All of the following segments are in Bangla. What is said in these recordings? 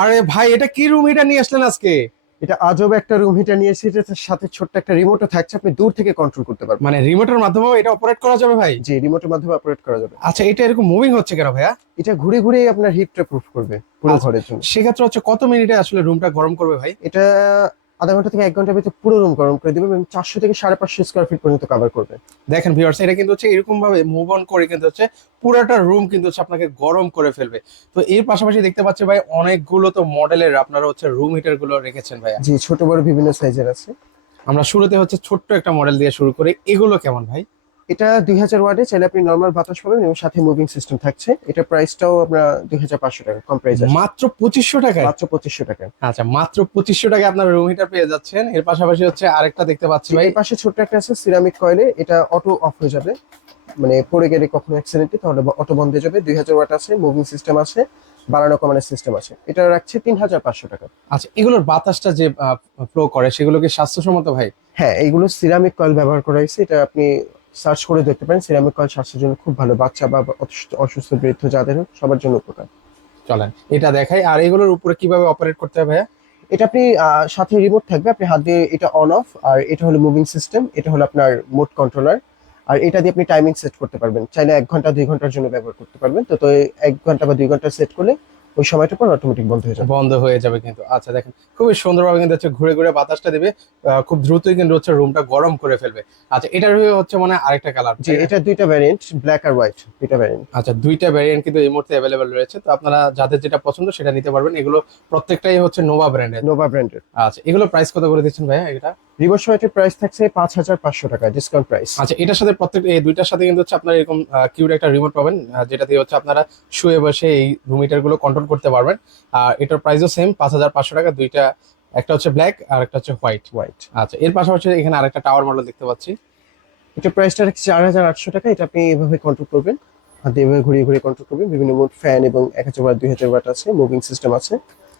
আরে ভাই, এটা কি রুম হিটার নিয়ে আসলেন আজকে? এটা আজব একটা রুম হিটার নিয়ে এসেছি। এটার সাথে ছোট্ট একটা রিমোটও থাকছে, আপনি দূর থেকে কন্ট্রোল করতে পারবেন। মানে রিমোটের মাধ্যমে এটা অপারেট করা যাবে ভাই? জি, রিমোটের মাধ্যমে অপারেট করা যাবে। আচ্ছা, এটা এরকম মুভিং হচ্ছে কেন ভাইয়া? এটা ঘুরে ঘুরে আপনার হিটটা প্রুফ করবে পুরো আচ্ছা, ঘরের জন্য। সেক্ষেত্রে হচ্ছে কত মিনিটে আসলে রুমটা গরম করবে ভাই? এটা আধা ঘন্টা থেকে 1 ঘন্টার ভিতরে পুরো রুম গরম করে দিবে এবং 400 থেকে 550 স্কোয়ার ফিট পর্যন্ত কভার করবে। দেখেন ভিউয়ার্স, এটা কিন্তু হচ্ছে এরকম ভাবে মুভ অন করে কিন্তু হচ্ছে পুরোটা রুম কিন্তু হচ্ছে আপনাকে গরম করে ফেলবে। তো এর পাশাপাশি দেখতে পাচ্ছি ভাই, অনেকগুলো তো মডেলের আপনারা হচ্ছে রুম হিটার গুলো রেখেছেন ভাইয়া। জি, ছোট বড় বিভিন্ন সাইজের আছে। আমরা শুরুতে হচ্ছে ছোট্ট একটা মডেল দিয়ে শুরু করি, এগুলো কেমন ভাই? এটা 2000 ওয়াটে, চাইলে আপনি নর্মাল বাতাস পাবেন এবং সাথে মুভিং সিস্টেম থাকছে। এটা প্রাইসটাও আমরা 2500 টাকা, কম প্রাইস আছে। মাত্র 2500 টাকায়? মাত্র 2500 টাকা। আচ্ছা, মাত্র 2500 টাকায় আপনার রুম হিটার পেয়ে যাচ্ছেন। এর পাশাপাশি হচ্ছে আরেকটা দেখতে পাচ্ছি ভাই। এই পাশে ছোট্ট একটা আছে সিরামিক কয়েলে, এটা অটো অফ হয়ে যাবে, মানে পড়ে গেলে কখনো অ্যাক্সিডেন্টলি তাহলে অটো বন্ধ হয়ে যাবে। 2000 ওয়াট আছে, মুভিং সিস্টেম আছে, বাড়ানো কমানোর সিস্টেম আছে। এটা রাখছে 3500 টাকা। আচ্ছা, এগুলোর বাতাসটা যে ফ্লো করে সেগুলো কি স্বাস্থ্যসম্মত ভাই? হ্যাঁ, এইগুলো সিরামিক কয়েল ব্যবহার করা হয়েছে। এটা আপনি সার্চ করে দেখতে পারেন। সিরামিক কয়েল স্বাস্থ্যের জন্য খুব ভালো, বাচ্চা বা অসুস্থ বৃদ্ধ যাদের হোক, সবার জন্য উপকার। চলেন এটা দেখাই। আর এগুলোর উপরে কিভাবে অপারেট করতে হবে ভাইয়া? এটা আপনি সাথে রিমোট থাকবে, আপনি হাত দিয়ে এটা অন অফ, আর এটা হলো মুভিং সিস্টেম, এটা হলো আপনার মোড কন্ট্রোলার। আর এটা দিয়ে আপনি টাইমিং সেট করতে পারবেন, চাইলে 1 ঘন্টা 2 ঘন্টার জন্য ব্যবহার করতে পারবেন। তো 1 ঘন্টা বা 2 ঘন্টা সেট করলে ওই সময়টা পর অটোমেটিক বন্ধ হয়ে যাবে। বন্ধ হয়ে যাবে কিন্তু। আচ্ছা দেখেন, খুবই সুন্দরভাবে কিন্তু হচ্ছে ঘুরে ঘুরে বাতাসটা দিবে। খুব দ্রুতই কিন্তু হচ্ছে রুমটা গরম করে ফেলবে। আচ্ছা, এটার হচ্ছে মানে আরেকটা কালার? জি, এটা দুইটা ভ্যারিয়েন্ট, ব্ল্যাক আর হোয়াইট, দুইটা ভ্যারিয়েন্ট। আচ্ছা, দুইটা ভ্যারিয়েন্ট কিন্তু এই মুহূর্তে অ্যাভেলেবেল রয়েছে। তো আপনারা যাদের যেটা পছন্দ সেটা নিতে পারবেন। এগুলো প্রত্যেকটাই হচ্ছে নোভা ব্র্যান্ডের। নোভা ব্র্যান্ডের। আচ্ছা, এগুলো প্রাইস কত করে দিচ্ছেন ভাইয়া এটা? রিভার্স হোয়াইটের প্রাইস থাকছে 5500 টাকা, ডিসকাউন্ট প্রাইস। আচ্ছা, এটার সাথে প্রত্যেক এই দুইটার সাথে কিন্তু হচ্ছে আপনারা এরকম কিউট একটা রিমোট পাবেন, যেটা দিয়ে হচ্ছে আপনারা শুয়ে বসে এই রুম হিটার গুলো কন্ট্রোল করতে পারবেন। আর এটার প্রাইসও সেম 5500 টাকা দুইটা। একটা হচ্ছে ব্ল্যাক আর একটা হচ্ছে হোয়াইট। হোয়াইট। আচ্ছা, এর পাশাপাশি এখানে আরেকটা টাওয়ার মডেল দেখতে পাচ্ছি। এটা প্রাইসটা রাখছে 4800 টাকা। এটা আপনি এভাবে কন্ট্রোল করবেন, হাত দিয়ে এভাবে ঘুরিয়ে ঘুরিয়ে কন্ট্রোল করবেন। বিভিন্ন মোড, ফ্যান এবং 1000 ওয়াট 2000 ওয়াট আছে, মুভিং সিস্টেম আছে।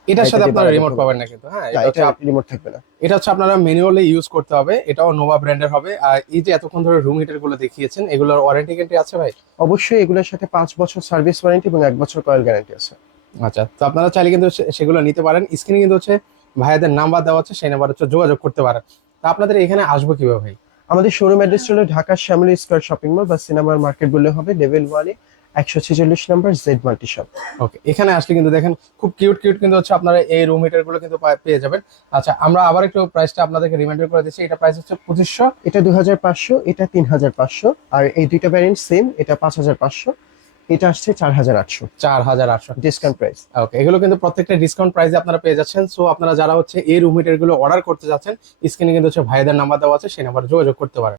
এটার এটা সাথে দিয়ে আপনারা বাড়ানো রিমোট কমানো। পাবেন না কিন্তু, হ্যাঁ না, এটা এটা হচ্ছে রিমোট থাকবে না। এটা হচ্ছে আপনারা ম্যানুয়ালি ইউজ করতে হবে। এটাও নোভা ব্র্যান্ডের হবে। আর এই যে এতক্ষণ ধরে রুম হিটার গুলো দেখিয়েছেন, এগুলোর ওয়ারেন্টি গ্যারান্টি আছে ভাই? অবশ্যই এগুলোর সাথে 5 বছর সার্ভিস ওয়ারেন্টি এবং 1 বছর কয়েল গ্যারান্টি আছে। আচ্ছা, তো আপনারা চাইলে কিন্তু সেগুলো নিতে পারেন। স্ক্রিনে কিন্তু হচ্ছে ভাইয়াদের নাম্বার দেওয়া আছে, সেই নাম্বার হচ্ছে যোগাযোগ করতে পারেন। তা আপনাদের এখানে আসবো কিভাবে ভাই? আমাদের শোরুম অ্যাড্রেস হলো Dhaka Shyamoli square shopping mall বা সিনেমার মার্কেট বললে হবে, লেভেল 1-এ 146 number Z multi shop. Okay, এখানে আসলে কিন্তু দেখেন খুব কিউট কিউট কিন্তু হচ্ছে আপনারা এই রুম হিটার গুলো কিন্তু পেয়ে যাবেন। আচ্ছা, আমরা আবার একটু প্রাইসটা আপনাদেরকে রিমাইন্ডার করে দিচ্ছি। এটা প্রাইস হচ্ছে 2500। এটা 2500, এটা 3500। আর এই দুইটা ভ্যারিয়েন্ট সেম, এটা 5500, এটা আসছে 4800, 4800। Discount price. ওকে, এগুলো কিন্তু প্রত্যেকটা ডিসকাউন্ট প্রাইসে আপনারা পেয়ে যাচ্ছেন। সো আপনারা যারা হচ্ছে এই রুম হিটার গুলো অর্ডার করতে যাচ্ছেন, স্ক্রিনে কিন্তু হচ্ছে ভাইদের নাম্বার দেওয়া আছে, সেই নাম্বারে যোগাযোগ করতে পারেন।